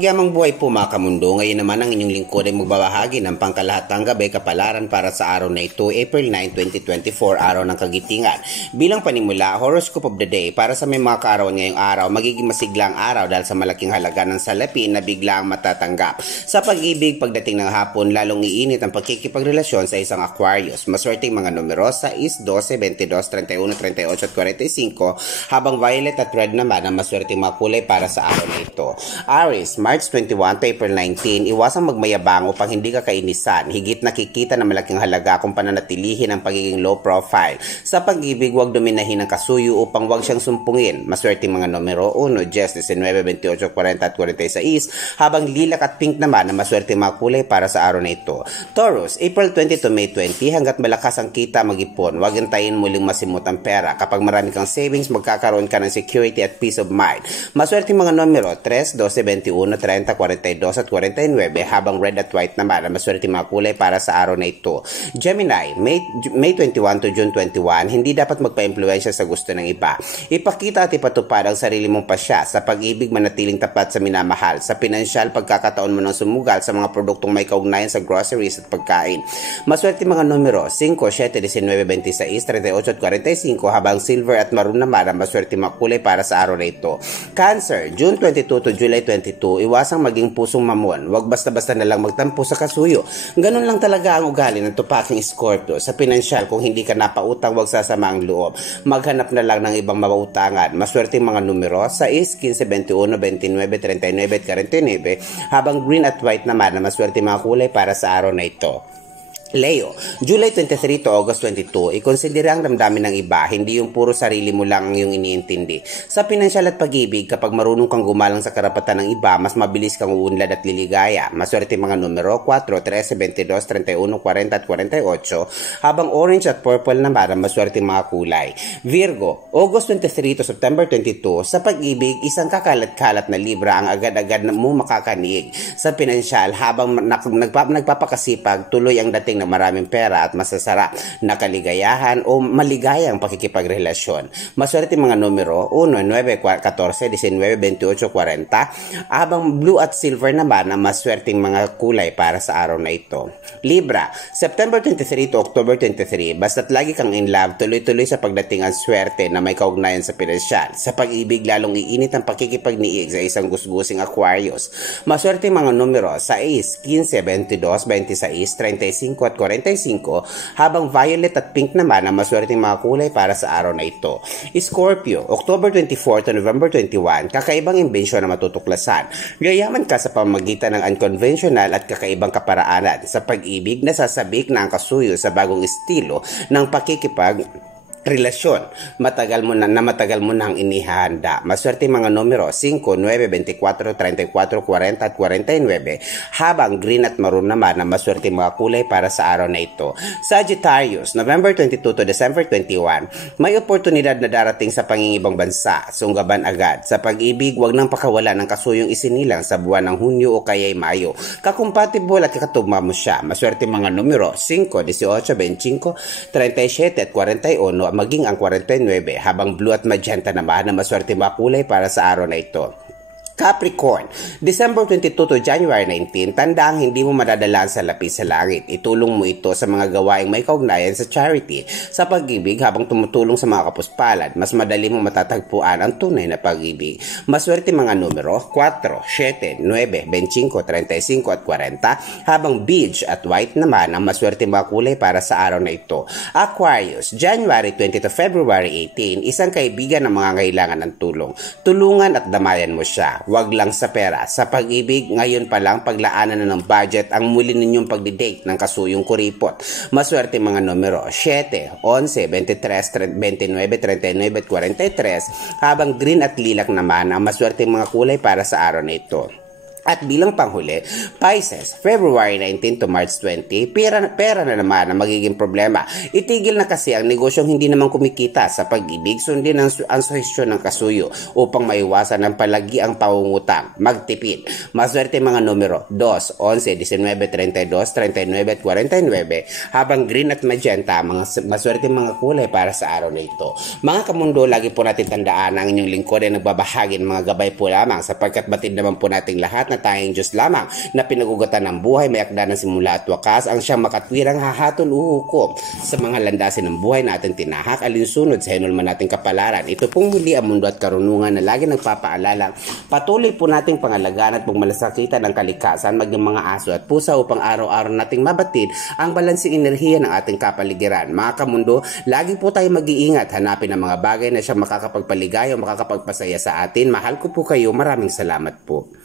Mapagyamang buhay po mga kamundo. Ngayon naman ang inyong lingkod ay magbabahagi ng pangkalahatang gabay kapalaran para sa araw na ito, April 9, 2024, araw ng Kagitingan. Bilang panimula, horoscope of the day para sa may mga kaarawan ngayong araw, magiging masiglang araw dahil sa malaking halaga ng salapi na biglang matatanggap. Sa pag-ibig, pagdating ng hapon, lalong iinit ang pagkikipagrelasyon sa isang Aquarius. Maswerteng mga numero sa is 12, 22, 31, 38 at 45, habang violet at red naman ang maswerteng mga kulay para sa araw na ito. Aries, March 21 to April 19, iwasang magmayabang upang hindi ka kainisan. Higit nakikita na malaking halaga kung pananatilihin ang pagiging low profile. Sa pag-ibig, huwag dominahin ang kasuyo upang huwag siyang sumpungin. Maswerteng mga numero 1, 10, 19, 28, 40 at 46, habang lilac at pink naman ang maswerteng mga kulay para sa araw na ito. Taurus, April 20 to May 20, hanggat malakas ang kita mag-ipon, huwag antayin muling masimot ang pera. Kapag marami kang savings, magkakaroon ka ng security at peace of mind. Maswerteng mga numero 3, 12, 21, 30, 42 at 49, habang red at white naman ang maswerteng mga kulay para sa araw na ito. Gemini, May 21 to June 21, hindi dapat magpa-impluensya sa gusto ng iba. Ipakita at ipatupad ang sarili mong pasya. Sa pag-ibig, manatiling tapat sa minamahal. Sa pinansyal, pagkakataon mo ng sumugal sa mga produktong may kaugnayan sa groceries at pagkain. Maswerteng mga numero 5, 7, 19, 26, 38 at 45, habang silver at maroon naman ang maswerteng mga kulay para sa araw na ito. Cancer, June 22 to July 22, iwasang maging pusong mamon. Huwag basta-basta na lang magtampo sa kasuyo. Ganun lang talaga ang ugali ng tupaking Scorpio. Sa pinansyal, kung hindi ka napautang, huwag sasama ang loob. Maghanap na lang ng ibang mapautangan. Maswerteng mga numero 6, 15, 21, 29, 39 at 49, habang green at white naman ang maswerteng mga kulay para sa araw na ito. Leo, July 23 to August 22, ikonsidera ang damdamin ng iba, hindi yung puro sarili mo lang ang iyong iniintindi. Sa pinansyal at pag-ibig, kapag marunong kang gumalang sa karapatan ng iba, mas mabilis kang uunlad at liligaya. Maswerte mga numero 4, 13, 22, 31, 40 at 48, habang orange at purple naman ang maswerte mga kulay. Virgo, August 23 to September 22, sa pag-ibig, isang kakalat-kalat na libra ang agad-agad mo makakaniig. Sa pinansyal, habang nagpapakasipag, tuloy ang dating ng maraming pera at masasarap na kaligayahan o maligayang pakikipagrelasyon. Maswerte mga numero 1, 9, 14, 19, 28, 40, habang blue at silver naman ang maswerteng mga kulay para sa araw na ito. Libra, September 23 to October 23, basta't lagi kang in love, tuloy-tuloy sa pagdating ang swerte na may kaugnayan sa pinansyal. Sa pag-ibig, lalong iinit ang pakikipagniig sa isang gusgusing Aquarius. Maswerte mga numero 6, 15, 22, 26, 35 at 45, habang violet at pink naman ang maswerteng mga kulay para sa araw na ito. Scorpio, October 24 to November 21, kakaibang imbensyon na matutuklasan. Gayaman ka sa pamamagitan ng unconventional at kakaibang kaparaanan. Sa pag-ibig, nasasabik na ang kasuyo sa bagong estilo ng relasyon. Matagal mo nang inihahanda. Maswerte mga numero 5, 9, 24, 34, 40 at 49, habang green at maroon naman ang maswerte mga kulay para sa araw na ito. Sagittarius, November 22 to December 21, may oportunidad na darating sa pangingibang bansa. Sunggaban agad. Sa pag-ibig, huwag nang pakawalan ng kasuyong isinilang sa buwan ng Hunyo o kaya'y Mayo. Kakumpatible at kakatugma mo siya. Maswerte mga numero 5, 18, 25, 37 at 41, maging ang 49, habang blue at magenta naman na maswerte mga kulay para sa araw na ito. Capricorn, December 22 to January 19, tandaang hindi mo madadalaan sa lapis sa langit. Itulong mo ito sa mga gawaing may kaugnayan sa charity. Sa pag-ibig, habang tumutulong sa mga kapuspalad, mas madali mo matatagpuan ang tunay na pag-ibig. Maswerte mga numero 4, 7, 9, 25, 35 at 40, habang beige at white naman ang maswerte mga kulay para sa araw na ito. Aquarius, January 20 to February 18, isang kaibigan ng mga kailangan ng tulong. Tulungan at damayan mo siya. Huwag lang sa pera. Sa pag-ibig, ngayon pa lang paglaanan na ng budget ang muli ninyong pagdidate ng kasuyong kuripot. Maswerte mga numero 7, 11, 23, 29, 39 at 43, habang green at lilac naman ang maswerte mga kulay para sa araw na ito. At bilang panghuli, Pisces, February 19 to March 20, pera na naman ang magiging problema. Itigil na kasi ang negosyong hindi naman kumikita. Sa pag-ibig, sundin ang suhestyon ng kasuyo upang maiwasan ng palagi ang pangungutang. Magtipid. Maswerte mga numero 2, 11, 19, 32, 39 at 49, habang green at magenta, maswerte mga kulay para sa araw na ito. Mga kamundo, lagi po natin tandaan ang inyong lingkod ay nagbabahagi ng mga gabay po lamang sapagkat batid naman po nating lahat lahat na tayong Diyos lamang na pinagugatan ng buhay, may akda ng simula at wakas, ang siyang makatwirang hahatol uhukom sa mga landasin ng buhay natin tinahak alinsunod sa hinulman nating kapalaran. Ito pong muli ang mundo at karunungan na lagi nagpapaalala. Patuloy po nating pangalagaan at pagmalasakitan ng kalikasan, maging mga aso at pusa upang araw-araw nating mabatid ang balansing enerhiya ng ating kapaligiran. Mga kamundo, lagi po tayo mag-iingat, hanapin ang mga bagay na siyang makakapagpaligaya o makakapagpasaya sa atin. Mahal ko po kayo. Maraming salamat po.